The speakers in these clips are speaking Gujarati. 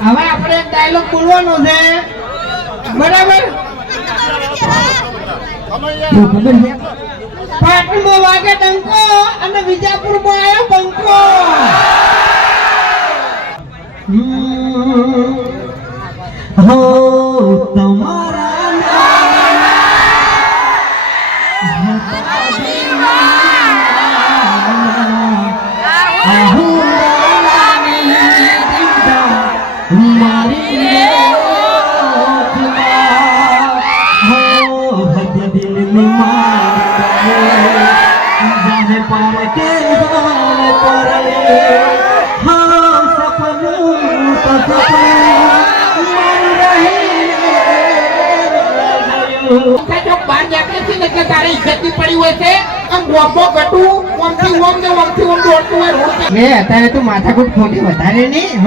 હવે આપણે એક ડાયલોગ બોલવાનો છે બરાબર પાટણમાં વાગે ડંકો અને વિજાપુરમાં આવ્યો બંકો હો તમારા માથાકૂટ ખોટી વધારે નહીં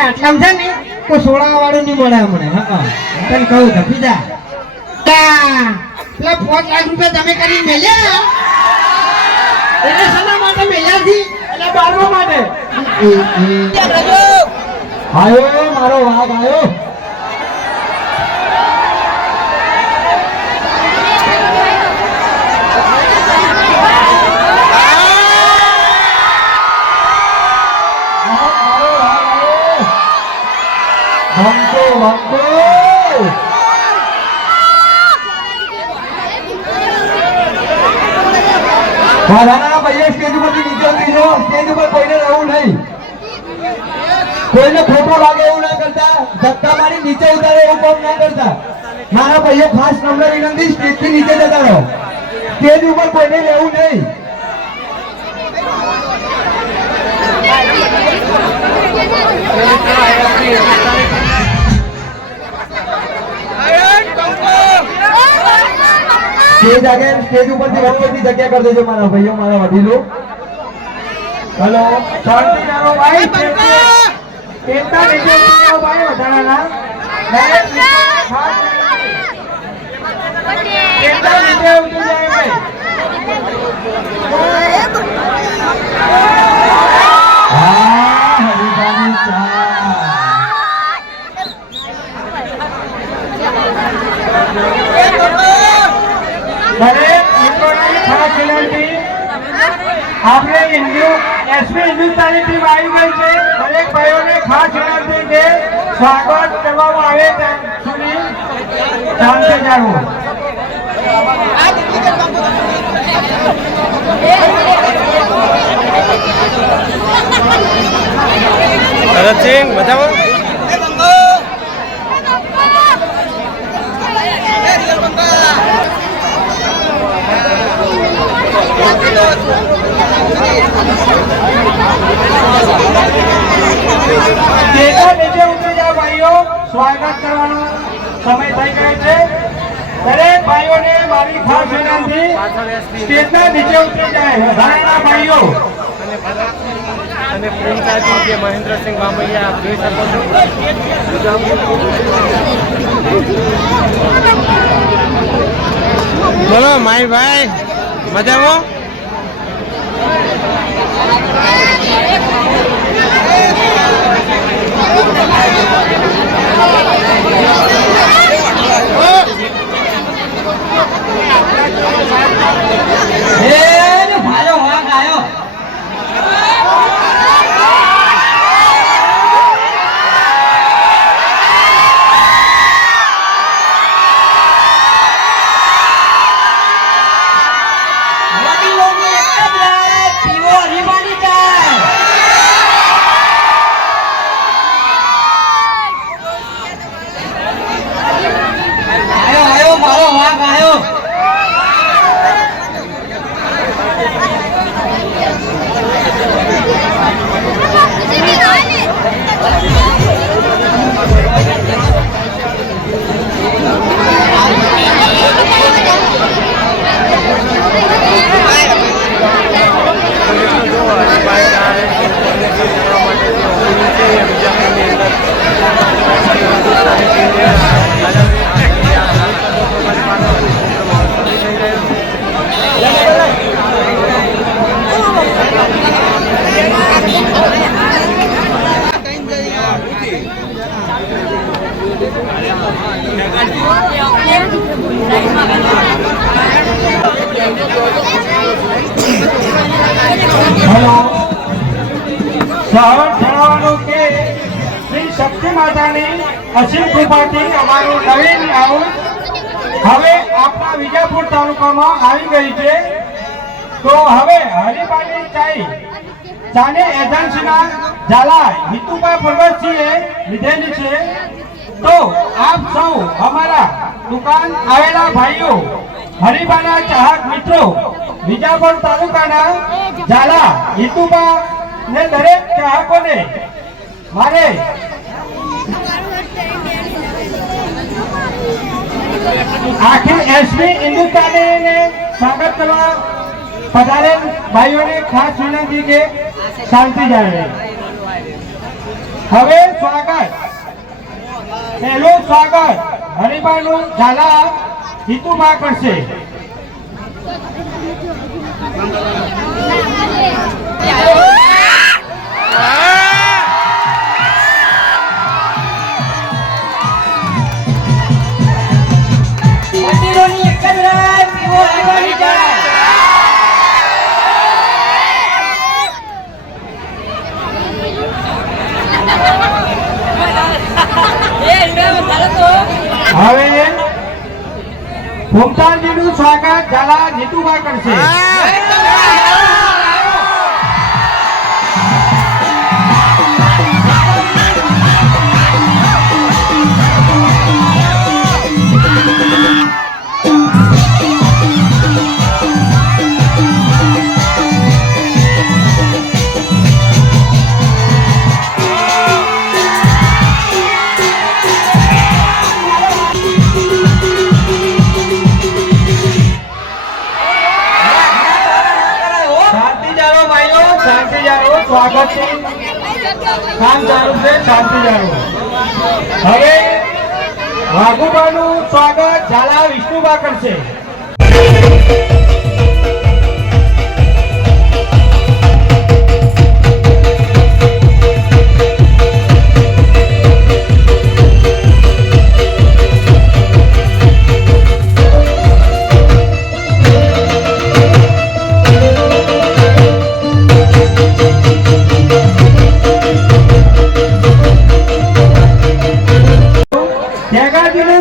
આટલામાં છે ને તો 16 વાળું નહીં મળે હમણાં તને કહું ધપી જા પેલા 5 લાખ રૂપિયા તમે કરી મેલ્યા એને શાના માટે મેલ્યા છી એટલે બારવા માટે આયો મારો વાઘ આયો મારા ભાઈ સ્ટેજ ઉપરથી નીચે ઉતરી જાઓ સ્ટેજ ઉપર કોઈને રહેવું નહીં કોઈને ખોટું લાગે એવું ના કરતા ધક્કા મારી નીચે ઉતારે એવું કામ ના કરતા મારા ભાઈઓ ખાસ નમ્ર વિનંતી સ્ટેજ થી નીચે જતા રહો સ્ટેજ ઉપર કોઈને રહેવું નહીં સ્ટેજ ઉપરથી વચ્ચેની જગ્યા કરી દેજો મારા ભાઈઓ મારા વડીલો હેલો શાંતિ જાણો ભાઈ કેતા નીચે જાઓ ભાઈ વધારાના કેતા નીચે ઉતરી જાય ભાઈ હા હરિભાની ચા દરેક મિત્રોની ખાસ વિનંતી આપણે એસપી હિન્દુસ્તાની ટીમ આવી ગઈ છે દરેક ભાઈઓને ખાસ વિનંતી કે સ્વાગત કરવામાં આવે ત્યાં સુધી શાંતિ જાળવો ભરતસિંહ મજામાં નીચે ઉતરી જાઓ ભાઈઓ સ્વાગત કરવાનો સમય થઈ ગયો છે દરેક ભાઈઓને મારી ખાસ વિનંતી સ્ટેજના નીચે ઉતરી જાય વધારાના ભાઈઓ અને પ્રેમતાજી જે મહેન્દ્રસિંહ બામૈયા આપ જોઈ શકો છો બોલો માહીભાઈ મજામાં ભાઈઓ વાઘ આવ્યો હેલો, સહર જણાવવાનું કે શ્રી શક્તિ માતાની અસીમ કૃપાથી અમારું નવીન હાઉસ હવે આપણા વિજાપુર તાલુકામાં આવી ગઈ છે. તો હવે હરિભાઈ ચાની એજન્સીના ઝાલા હિતુભાઈ પર્વતસિંહે લીધેલી છે. તો આપ સૌ અમારા દુકાન આવેલા ભાઈઓ, હરિભાઈના ચાહક મિત્રો, વિજાપુર તાલુકાના ઝાલા હિતુભા ને દરેક ચાહકોને મારે આખી એસબી હિન્દુસ્તાનીને સ્વાગત કરવા પધારેલ ભાઈઓને ખાસ વિનંતી કે શાંતિ જાળવે. હવે પહેલું સ્વાગત હરિભાઈનું ઝાલા હિતુભા કરશે. હવે ભૂમતાલજીનું સ્વાગત ઝાલા હિતુભા કરશે. સ્વાગત છે, કામ ચાલુ છે, શાંતિ જાળવો. હવે વાઘુબાનું સ્વાગત ઝાલા વિષ્ણુભા કરશે.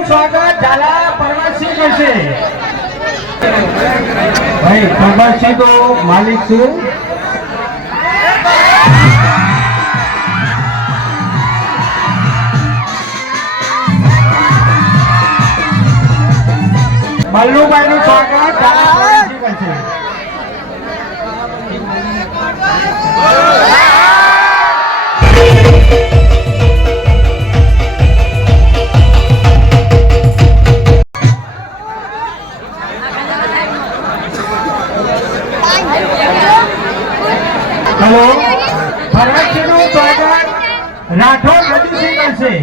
સ્વાગત ઝાલા પરમાસિંહ કરશે. ભાઈ પરમાસિંહ તો માલિક છું. મલ્લુભાઈ નું સ્વાગત ઝાલા પરમાસિંહ કરશે. હેલો, ભરતસિંહનું સ્વાગત રાઠોડ રજુસિંહ કરશે.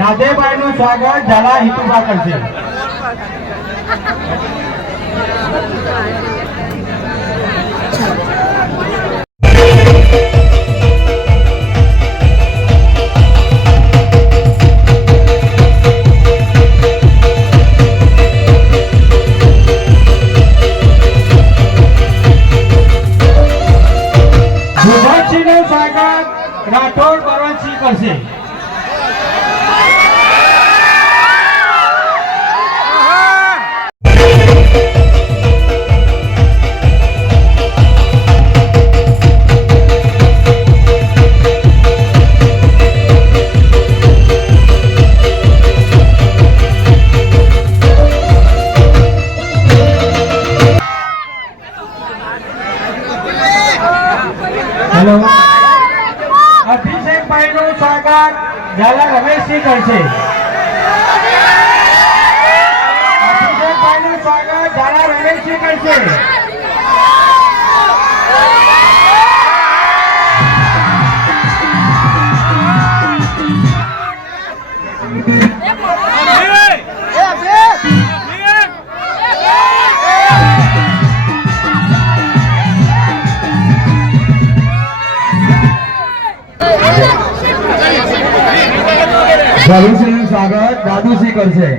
રાધેભાઈનું સ્વાગત ઝાલા હિતુભા કરશે. ભૂપતસિંહનું સ્વાગત રાઠોડ બળવંતસિંહ કરશે. હેલો, અભિષેકભાઈનું સ્વાગત ઝાલા રમેશસિંહ કરશે. અભિષેકભાઈનું સ્વાગત ઝાલા રમેશસિંહ કરશે. ભવિષ્યનું સ્વાગત દાદુશ્રી કરશે.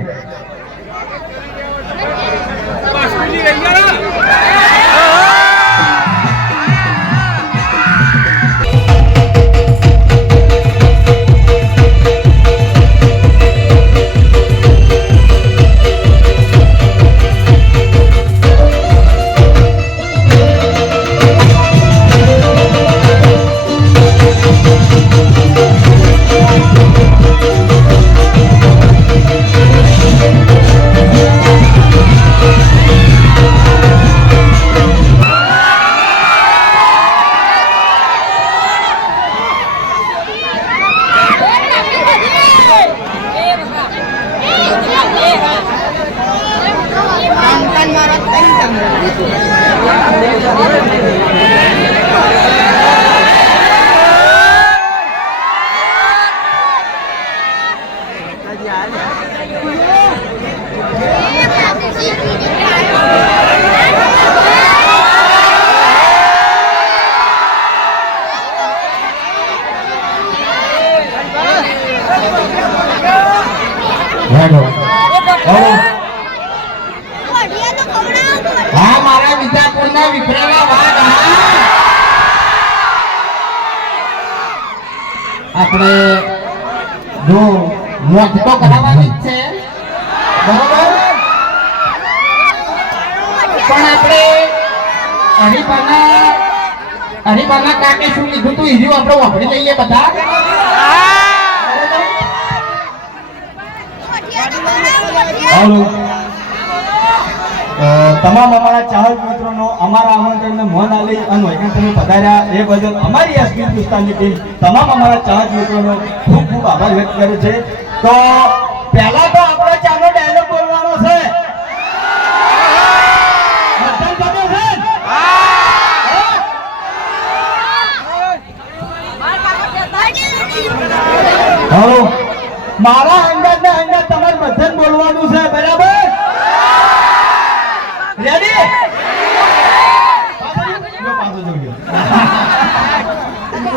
હા મારા વિજાપુરના વિખરેલા વાઘ આપણે જો મોજ તો કરાવવાની જ છે બરોબર પણ આપણે હરિભાના કાકે શું કીધું તું હીરું આપણે વાપરી લઈએ બધા તમામ અમારા ચાહક મિત્રોનો અમારા આમંત્રણને મોન આલી અને વૈકંઠ તમે પધાર્યા એ બદલ અમારી એસપી હિન્દુસ્તાનની ટીમ તમામ અમારા ચાહક મિત્રોનો ખૂબ ખૂબ આભાર વ્યક્ત કરે છે. તો પહેલા તો આપણે ચાલો ડાયલોગ બોલવાનો છે. મતદાન થતું છે? હાલો મારા અંદાજના અંદાજ તમારે મતદાન બોલવાનું છે બરાબર રેડી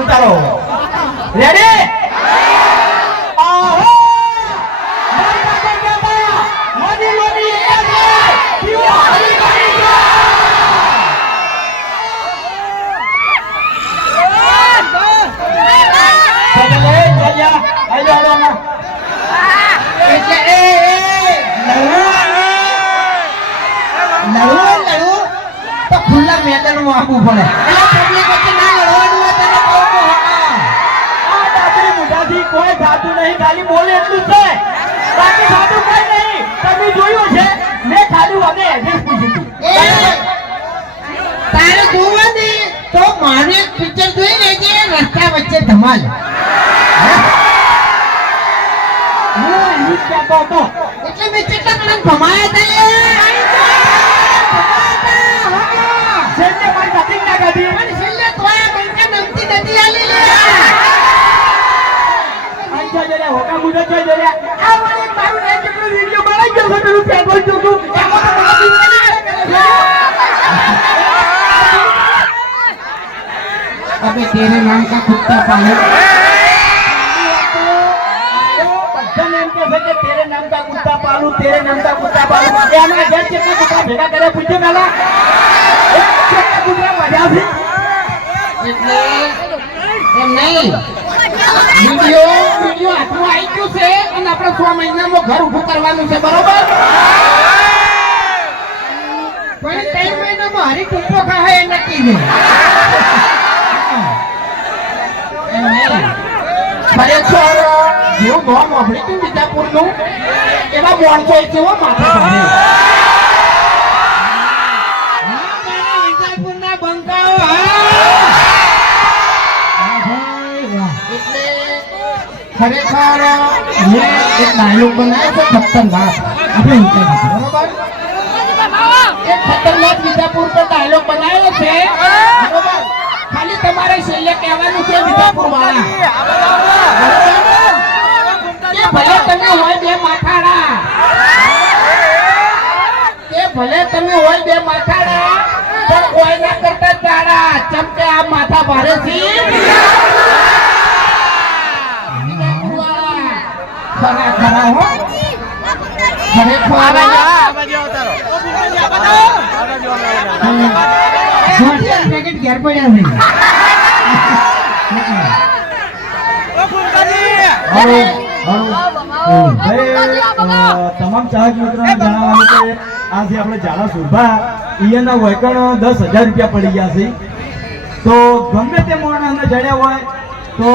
ઉતારો રેડી આહો મોદી મોદી ખુલ્લા મેદાનમાં આપવું પડે કોઈ જાતું નહીં ખાલી બોલે એટલું છે બાકી જાતું કઈ નહીં તમે જોયું છે મેં ખાલી વને એડ્રેસ પૂછ્યું તારે જોવાની તો મારે એક પિક્ચર જોઈ લેજે રસ્તા વચ્ચે ધમાલ હું એવું જ કહેતો હતો એટલે મેં કેટલા પણ ભમાયા હતા છેલ્લે મારી નથિંગ ના કાઢી પણ છેલ્લે તોય બંકા નમતી નથી આલી લે અંજા જરા હોકા મુદા છે જરા આ મને તારું એક કેટલો વિડિયો બનાવી ગયો છે પેલું પેપર જોતું એમાં તો બધા વિડિયો કરે છે अबे तेरे नाम का कुत्ता पाले बच्चन एम के से तेरे नाम का कुत्ता पालू तेरे नाम का कुत्ता पालू क्या ना जब कितना कुत्ता भेगा करे पूछे मेला एक कितना कुत्ता मजा से એટલે એમ નહીં વિડિયો હાથમાં આવી ગયું છે અને આપણે 6 મહિનામાં ઘર ઊભું કરવાનું છે બરોબર પણ 3 મહિનામાં હરી ટૂંકો ખાય એ નક્કી છે ખરેખર જેવું નોમ વાપરી તું વિજાપુરનું એવા માણસો કેવો માથા ભારે વિજાપુરના બંકાઓ એટલે ખરેખર મેં એક ડાયલોગ બનાવ્યો છે ખતરનાક આપણે બરોબર એક ખતરનાક વિજાપુર પર ડાયલોગ બનાવ્યો છે બરોબર ખાલી તમારે છેલ્લે કહેવાનું છે વિજાપુર વાળા કે ભલે તમે હોય બે માથાડા કે ભલે તમે હોય બે માથાડા પણ કોઈ ના કરતા ચાડા ચમકે આ માથા ભારે છે ખરા ખરા હો ખરેખર પેકેટ ઘેર પડ્યા તમામ ચાહક મિત્રોને જણાવવાનું કે આજે આપણે ઝાલા સુરભા ઈયના વૈકણ 10,000 રૂપિયા પડી ગયા છે. તો ગમે તે માણસને જડ્યા હોય તો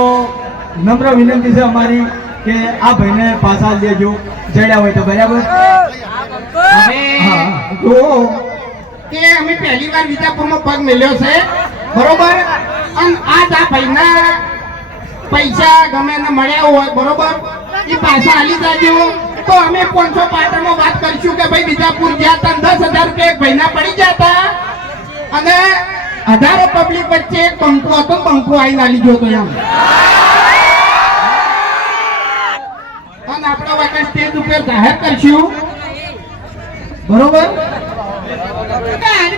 નમ્ર વિનંતી છે અમારી કે આ ભાઈને પાછા લેજો જડ્યા હોય તો બરાબર. હવે જો કે અમે પહેલી વાર વિજાપુરમાં પગ મેલ્યો છે બરોબર અને આજ આ ભાઈના પૈસા ગમે ને મળ્યા હોય બરોબર એ પાછા આલી જાજો તો અમે 500 પાટણમાં વાત કરીશું કે ભાઈ વિજાપુર ગયા હતા 10,000 રૂપિયા એક ભાઈના પડી ગયા હતા અને હજારો પબ્લિક વચ્ચે એક પંખો હતો પંખો આવીને આલી ગયો હતો એમ અને આપણે વખત સ્ટેજ ઉપર જાહેર કરશું બરોબર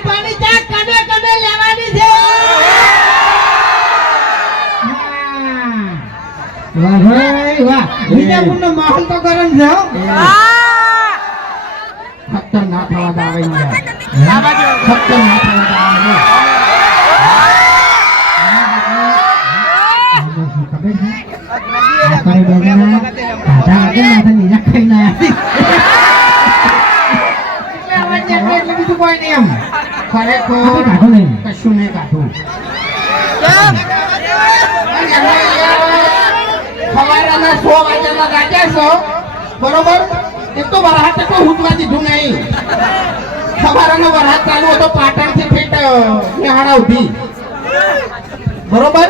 પાણી ચા કને કને લેવાની છે વાહ ભાઈ વાહ વિજાપુરનો માહોલ તો ગરમ છે ખતરનાક અવાજ આવે ખતરનાક અવાજ આવે કશું નહીં કાઢું સવારના 100 વાગ્યાના રાજા છો બરોબર એક તો વરસાદ તો ઉઠવા દીધું નહીં સવારનો વરસાદ ચાલુ હતો પાટણ થી ફેટ નેહાડા ઉઠી બરોબર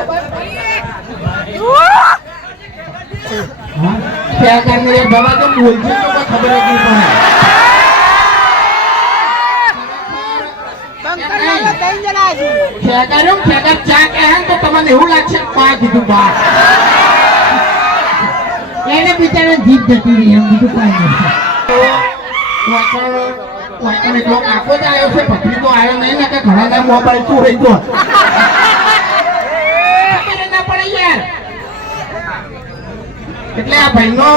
ત્યાં કારણે બાબા તો બોલજો તો ખબર જ નહીં પડે ચા કહે તો તમને એવું લાગશે પા કીધું બા એને બિચારા જીભ જતી રહી એમ બીજું કોઈ નહીં એટલો કાકો જ આવ્યો છે ભત્રી તો આવ્યો નહીં ને કે ઘણા મોબાઈલ શું રહી ગયો ના પડે યાર એટલે આ ભાઈનો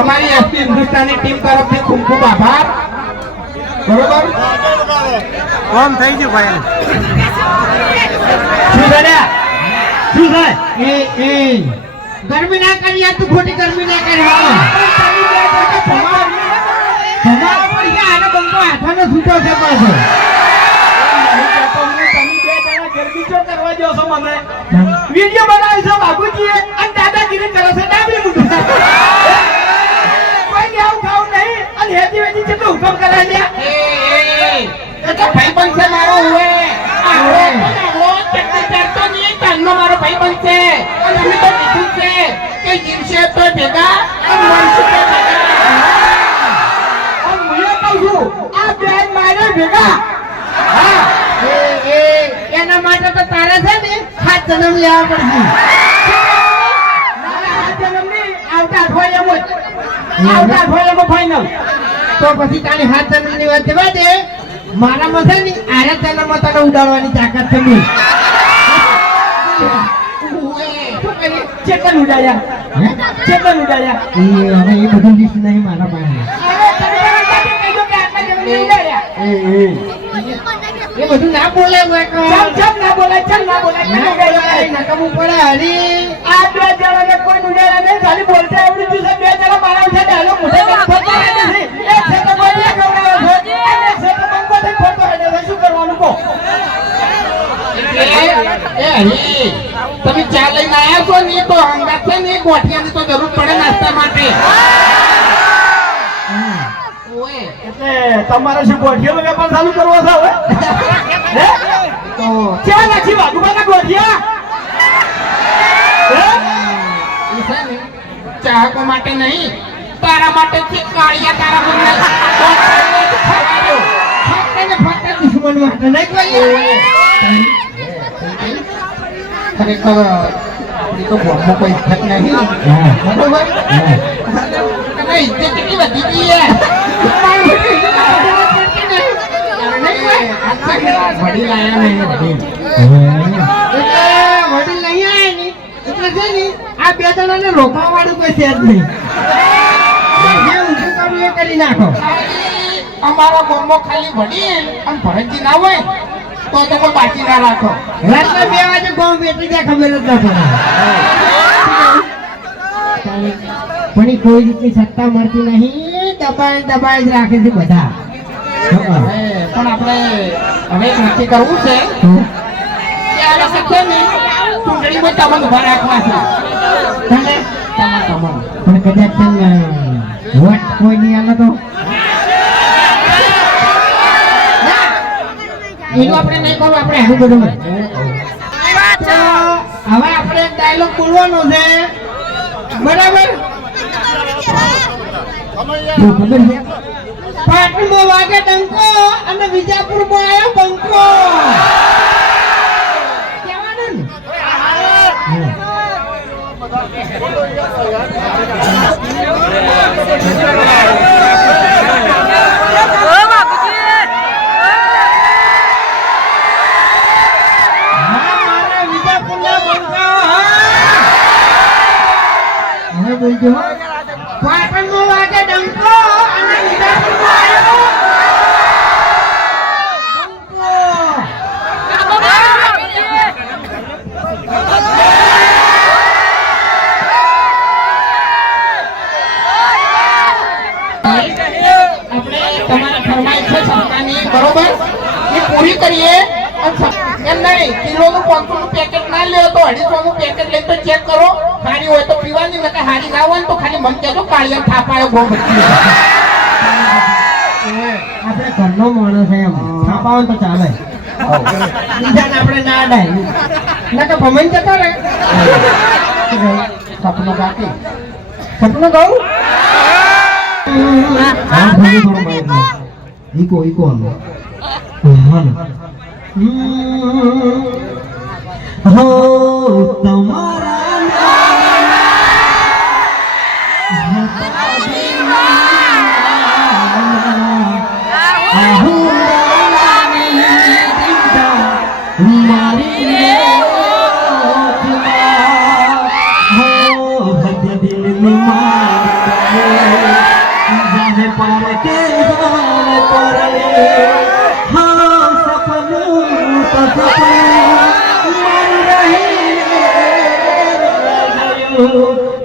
અમારી એસપી હિન્દુસ્તાની ટીમ તરફથી ખૂબ ખૂબ આભાર બરોબર કોમ થઈ ગયું ભાઈ શું કર્યા શું થાય એ ગરમી ના કરી તું ખોટી ગરમી ના કરી હાથાનો છૂટો છે પાછો વિડીયો બનાવી છે બાબુજીએ અને દાદાગીરી કરે છે ડાબી મુઠ્ઠી કોઈ આવું ખાવું નહીં અને હેતી વેતી કેટલો હુકમ કરે છે એ તો ભાઈ બનશે મારો હુએ તો નહીં કાનનો મારો ભાઈ બનશે અને અમે તો કીધું છે કે જીવશે તો ભેગા અને મરશે તો ભેગા અને હું એ કહું છું આ બેન મારે ભેગા હા એના માટે તો તારે છે ને 7 જન્મ લેવા પડશે આ જન્મની આવતા અઠવાડિયામાં ફાઈનલ તો પછી તારી 7 જન્મની વાત જવા દે મારામાં છે ને આરા જન્મમાં તને ઉડાડવાની તાકાત છે નહીં ચેતન ઉડાડ્યા હવે એ બધું લિસ્ટ નહીં મારા પાસે એ બધું ના બોલે ચમ ના બોલાય નકામું પડે હરી આ બે જણાને કોઈ ઉડાડ્યા નહીં ખાલી બોલતા આવડી ગયું છે બે જણા મારા છે ડાયલોગ મોઢે કરી ફરતો રહે છે એક છે તો બોલિયા ખવડાવે છે અને છે તો બંકો થઈ ફરતો રહે છે શું કરવાનું કહો એ હરી તમે ચા લઈને આવ્યા છો ને તો હંગાત છે ને ગોઠિયાની તો જરૂર પડે નાસ્તા માટે એટલે તમારે શું ગોઠિયાનો વેપાર ચાલુ કરવો છે હવે હે તો ક્યાં નાખી વાઘુબાના ગોઠિયા ચાહકો માટે નહીં તારા માટે છે કાળિયા તારા મને ફક્ત દુશ્મન માટે નહીં કોઈ ખરેખર એ તો ભોગમાં કોઈ ઇજ્જત નહીં બરોબર ઇજ્જત કેટલી વધી ગઈ છે વડીલ આયા નહીં વડીલ એટલે વડીલ નહીં આયા નહીં એટલે છે ને આ બે જણાને રોકવા વાળું કોઈ છે જ નહીં જે ઊંધું કરવું એ કરી નાખો. ખાલી અમારા ગામમાં ખાલી વડીલ અને ભરતજી ના હોય તો કોઈ બાકી ના રાખો. રાતના 2 વાગે ગામ બેઠી જાય ખબર જ ના પડે. પણ ઈ કોઈ રીતની સત્તા મળતી નહીં, દબાઈ જ રાખે છે બધા. પણ આપણે હવે એક નક્કી કરવું છે કે આ વખતે છે ને ચૂંટણીમાં તમને ઉભા રાખવા છે. તને તમારે પણ કદાચ તને વોટ કોઈ નહીં આલે તો એનું આપણે નહીં કરવું, આપણે એનું બધું તો હવે આપણે એક ડાયલોગ બોલવાનો છે, બરાબર? તો ખબર છે પાટણમાં વાગે ડંકો અને વિજાપુરમાં આવ્યો બંકો. કહેવાનું ને? હા, મારા વિજાપુરના બંકા, હા. હવે બોલજો પાટણમાં વાગે ડંકો અને વિજાપુરમાં આવ્યો તમારા ફરમાઈશ છે સરકારની, બરોબર? એ પૂરી કરીએ. એમ નહીં, કિલોનું 500 નું પેકેટ ના લ્યો તો 250 નું પેકેટ લઈને તો ચેક કરો. સારી હોય તો પીવાની, નકર હારી ના હોય ને તો ખાલી મન કહેજો કાળિયા થાપાયો બહુ બધી. આપણે ઘરનો માણસ એમ છાપાવાનું તો ચાલે. બીજાને આપણે ના અડાય નકર ભમાઈ જતો રે. સપનું બાકી. સપનું કહું હા ભલે થોડો માઇક ઈકો હો તમારા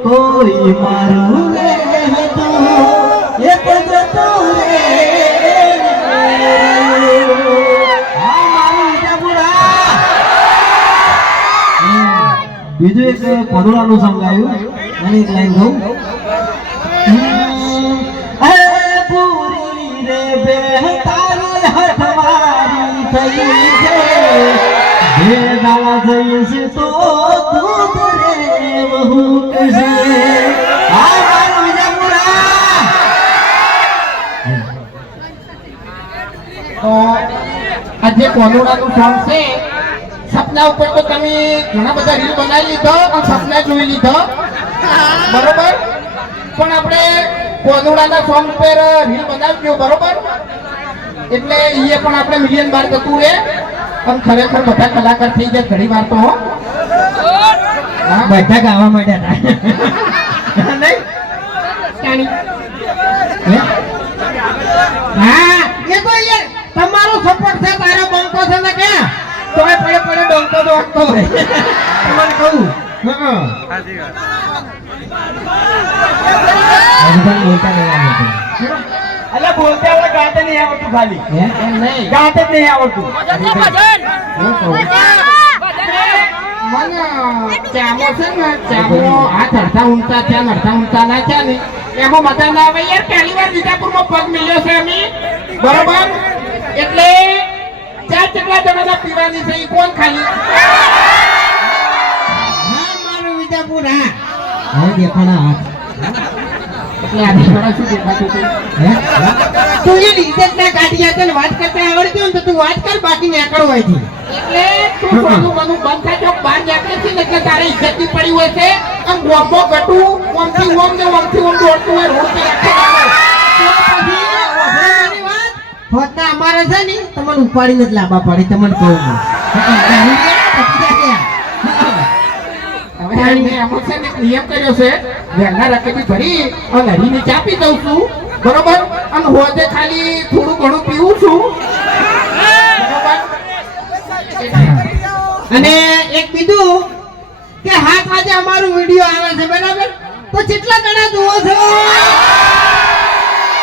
કોઈ મારું રે તો એક જતો રે બીજું એક પદોળાનું સોંગ આવ્યું અને એક લાઈન ગાઉં પૂરી રે બે તારી હઠવારી થઈ છે બે દાવા જઈશ તો દૂધ રે બહુ કશે આ મારું વિજાપુરા. તો આ જે કોલોડાનું સોંગ છે, સપના ઉપર તો તમે ઘણા બધા રીલ બનાવી લીધો અને સપના જોઈ લીધો, બરોબર? પણ આપણે કોલોડાના સોંગ ઉપર રીલ બનાવજો, બરોબર? એટલે એ પણ આપણે મિલિયન બાર જતું રહે અને ખરેખર બધા કલાકાર થઈ જાય ઘણી વાર તો. હો હા બધા ગાવા માટે હતા નહીં કાણી. હા એ તો યાર તમારો સપોર્ટ છે, તારો બંકો છે ને કે તોય પડે પડે ડંકો દોડતો હોય તમને કહું. હા બોલતા નહીં આવડતું. એટલે બોલતા આવડે, ગાતે નહીં આવડતું. ખાલી એમ નહીં, ગાતે જ નહીં આવડતું. મને ચામો છે ને, ચામો હાથ અડધા ઊંચા થયા ને અડધા ઊંચા ના થયા ને એમાં મજા ના આવે યાર. પહેલી વાર વિજાપુરમાં પગ મિલ્યો છે અમે, બરોબર? એટલે 4 જેટલા જણાના પીવાની છે, ઈ કોણ ખાલી? હા મારું વિજાપુર હા હવે દેખાણા હાથ એટલે આજે થોડા શું દેખાતું હતું? તું એ ઇજ્જત ના કાઢી તને વાત કરતા આવડતી હોય ને તો તું વાત કર, બાકી નીકળો અહીંથી. એટલે તું થોડું બધું બંધ થાય જો બહાર નીકળે છે ને એટલે તારે ઇજ્જતની પડી હોય છે. આમ ગોમો ગટું ઓમથી ઓમ ને ઓમથી ઓમ દોડતું હોય રોડ પર હોતા અમારે છે ને તમને ઉપાડીને જ લાવવા પડે, તમને કહું હું. હવે મેં એમાં છે ને એક નિયમ કર્યો છે વહેલા રકેબી ભરી અને હરીને ચા પી દઉં છું બરોબર અને હોદે ખાલી થોડું ઘણું પીવું છું બરોબર અને એક બીજું કે 7 વાગે અમારું વિડિયો આવે છે બરાબર તો કેટલા જણા જુઓ છો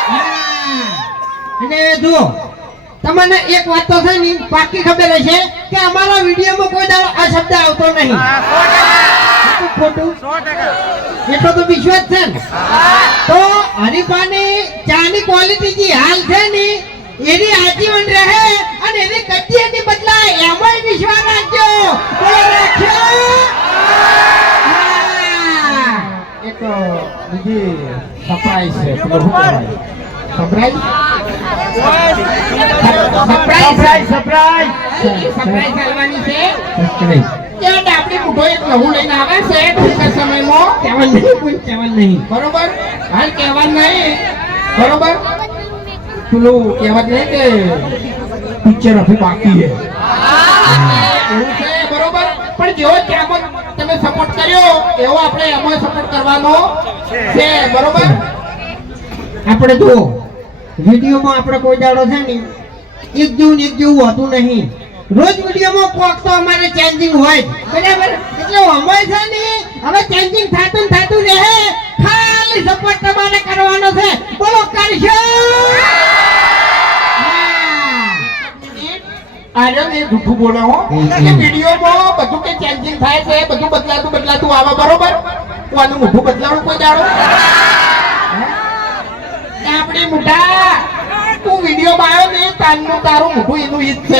હા. અને જુઓ તમને એક વાત તો છે ને પાકી ખબર હશે કે અમારા વિડિયોમાં કોઈ દાડો આ શબ્દ આવતો નહીં ખોટું એટલો તો વિશ્વાસ છે ને તો હરીફાની ચાની ક્વોલિટી જે હાલ છે ને એની આજીવન રહે અને એની કદી ની બદલાય એમાંય વિશ્વાસ રાખજો બોલો રાખ્યો હા. એક બીજી સરપ્રાઈઝ છે પેલો શું કહેવાય સરપ્રાઈઝ સરપ્રાઈઝ સરપ્રાઈઝ આલવાની છે કે આપણી મોટો એક નવું લઈને આવે છે ટૂંક જ સમયમાં કહેવાનું નહીં કોઈ કહેવાનું નહીં બરોબર હાલ કહેવાનું નહીં બરોબર પેલું કહેවත් નહીં કે પિક્ચર અભી બાકી છે એવું છે બરોબર પણ જેવો ચામો તમે સપોર્ટ કર્યો એવો આપણે એમાં સપોર્ટ કરવાનો છે બરોબર આપણે જુઓ વિડીયોમાં આપણે કોઈ દાડો છે ને એક જેવું હોતું નહીં રોજ વિડીયોમાં કોક તો અમારે ચેન્જિંગ હોય જ. બરાબર એટલે અમારે છે ને હવે ચેન્જિંગ થાતું રહે ખાલી સપોર્ટ તમારે કરવાનો છે બોલો કરશો હા. આર્યો ને જૂઠું બોલો હો કે વિડીયોમાં બધું કે ચેન્જિંગ થાય છે બધું બદલાતું આવે બરોબર તો આનું મોઢું બદલાવું કોઈ દાડો આપણી મોઢા તું વિડીયો માં આવ્યો ને તારનું તારું મોઢું એનું ઈ જ છે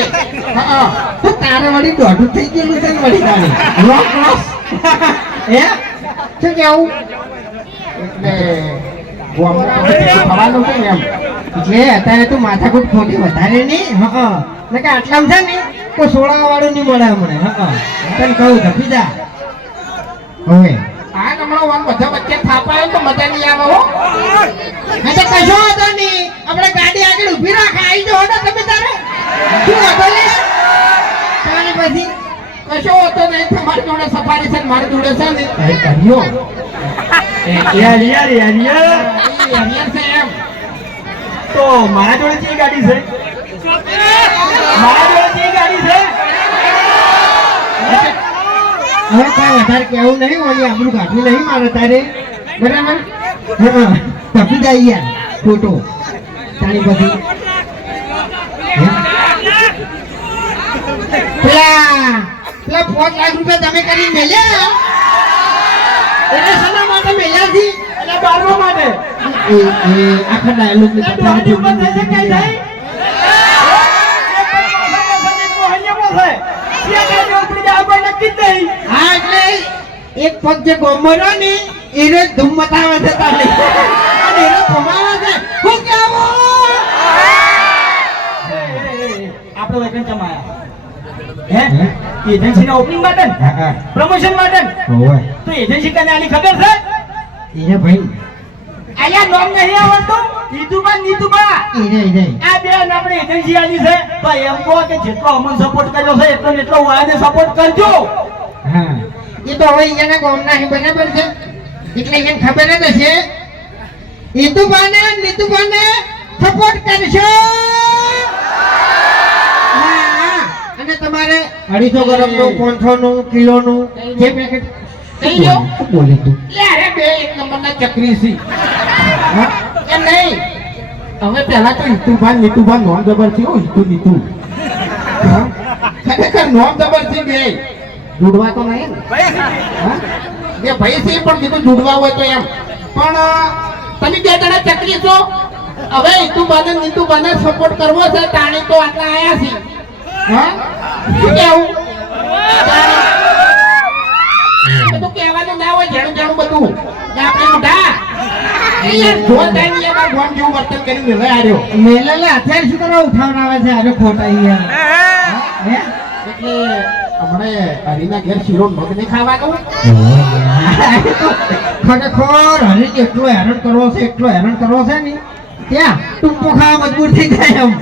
હા તો તારે વળી દોઢું થઈ ગયેલું છે ને વળી તારે રોક રોક. હે શું કેવું એટલે ગામમાં થવાનું છે ને એમ એટલે અત્યારે તું માથાકૂટ ખોટી વધારે નહીં હા ને કે આટલામાં છે ને તો 16 વાળું નહીં મળે હમણે હા તને કહું ધપી જા હવે આ હમણાં વાન બધા વચ્ચે થાપાય તો મજા નહીં આવે હો હા તો કશો વાંધો નહીં આપણે ગાડી આગળ ઊભી રાખ આવી જાઓ ને તમે તારે શું વાંધો લે તમારી પછી કશો હોતો નહીં તમારી જોડે સફારી છે ને મારી જોડે છે ને કર્યો યાર યાર યાર યાર એ હરિયર છે એમ તો મારા જોડે કઈ ગાડી છે મારા જોડે કઈ ગાડી છે હવે કાંઈ વધારે કહેવું નહીં ઓલી આપણું કાઢવું નહીં મારે તારે બરાબર હા ધપી જાય યાર ખોટો તારી પછી પેલા 5 લાખ રૂપિયા તમે કરી મેલ્યા એટલે શેના માટે મેલ્યા છી એટલે બારમા માટે એ આખા ડાયલોગ ને દોહની ઉપર થઈ છે કઈ થઈ હા એટલે એક પગ જે ગોમરો ને એને ધૂમ મતાવે છે તારે અને એને કમાવા છે હું કેવું આપણે વેકન ચમાયા હે એજન્સી ના ઓપનિંગ માટે પ્રમોશન માટે ઓય તો એજન્સી કને આની ખબર છે એને ભાઈ આયા નામ નહીં આવડતું નીતુબા એને આ બે આપણે એજન્સી આલી છે તો એમ કહો કે જેટલો અમન સપોર્ટ કર્યો છે એટલો ને એટલો વાળાને સપોર્ટ કરજો હા એ તો હવે એને ગોમના હે બરાબર છે એટલે એને ખબર જ હશે નીતુબાને સપોર્ટ કરશો હા અને તમારે 250 ગ્રામનું 500 નું કિલોનું જે પેકેટ કઈ ગયો બોલે તું લે અરે બે એક નંબરના ચક્રી છે હા એમ નહીં હવે પહેલા તો નીતુભાન નોમ જબર છે હો નીતુ હા ખરેખર નોમ જબર છે બે જોડવા તો નહીં ને હા બે ભાઈ છે પણ કીધું જોડવા હોય તો એમ પણ તમે બે જણા ચક્રી છો હવે નીતુભાને સપોર્ટ કરવો છે તાણી તો આટલા આયા છે હા શું કેવું બધું કહેવાનું ના હોય જાણું બધું કે આપણે મોઢા યાર જોન થાય ને યાર ગોમ જેવું વર્તન કરીને મેલે આર્યો મેલેલે અત્યારે શું કરવા ઉઠાવડાવે છે અરે ખોટા યાર હે એટલે હમણે હરીના ઘેર શીરો મગ નહીં ખાવાનું ખરેખર હરીને એટલો હેરાન કરવો છે ને ત્યાં ટૂંકો ખાવા મજબૂર થઈ જાય એમ